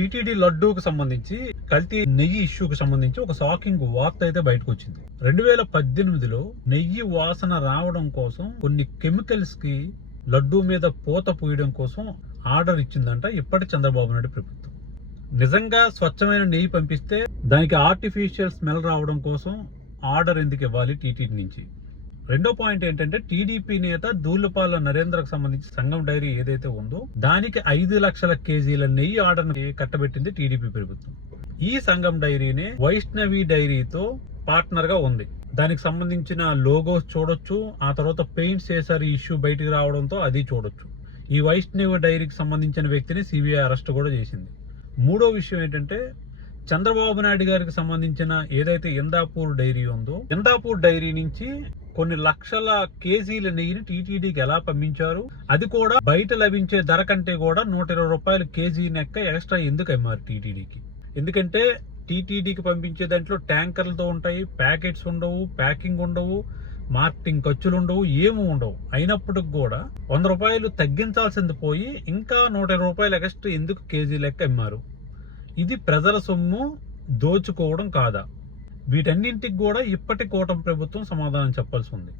TTD లడ్డూకు సంబంధించి కల్తీ నెయ్యి ఇష్యూకి సంబంధించి ఒక షాకింగ్ వార్త అయితే బయటకు వచ్చింది. 2018లో నెయ్యి వాసన రావడం కోసం కొన్ని కెమికల్స్ కి లడ్డూ మీద పూత పూయడం కోసం ఆర్డర్ ఇచ్చిందంట ఇప్పటి చంద్రబాబు నాయుడు ప్రభుత్వం. నిజంగా స్వచ్ఛమైన నెయ్యి పంపిస్తే దానికి ఆర్టిఫిషియల్ స్మెల్ రావడం కోసం ఆర్డర్ ఎందుకు ఇవ్వాలి టీటీడీ నుంచి? రెండో పాయింట్ ఏంటంటే, టీడీపీ నేత ధూళిపాల నరేంద్రకు సంబంధించి సంఘం డైరీ ఏదైతే ఉందో దానికి 5 లక్షల కేజీల నెయ్యి ఆర్డర్ కట్టబెట్టింది టీడీపీ ప్రభుత్వం. ఈ సంఘం డైరీనే వైష్ణవి డైరీతో పార్ట్నర్ గా ఉంది. దానికి సంబంధించిన లోగోస్ చూడొచ్చు. ఆ తర్వాత పెయింట్స్ వేసారు ఇష్యూ బయటికి రావడంతో అది చూడొచ్చు. ఈ వైష్ణవి డైరీకి సంబంధించిన వ్యక్తిని సిబిఐ అరెస్ట్ కూడా చేసింది. మూడో విషయం ఏంటంటే, చంద్రబాబు నాయుడు గారికి సంబంధించిన ఏదైతే ఇందాపూర్ డైరీ ఉందో, ఇందాపూర్ డైరీ నుంచి కొన్ని లక్షల కేజీల నెయ్యిని టీటీడీకి ఎలా పంపించారు? అది కూడా బయట లభించే ధర కంటే కూడా 120 రూపాయలు కేజీ నెక్క ఎక్స్ట్రా ఎందుకు అమ్మారు టీటీడీకి? ఎందుకంటే టీటీడీకి పంపించే దాంట్లో ట్యాంకర్లతో ఉంటాయి, ప్యాకెట్స్ ఉండవు, ప్యాకింగ్ ఉండవు, మార్కెటింగ్ ఖర్చులు ఉండవు, ఏమీ ఉండవు. అయినప్పటికి కూడా 100 రూపాయలు తగ్గించాల్సింది పోయి ఇంకా 120 రూపాయలు ఎక్స్ట్రా ఎందుకు కేజీ లెక్క అమ్మారు? ఇది ప్రజల సొమ్ము దోచుకోవడం కాదా? వీటన్నింటికి కూడా ఇప్పటి కూటమి ప్రభుత్వం సమాధానం చెప్పాల్సి ఉంది.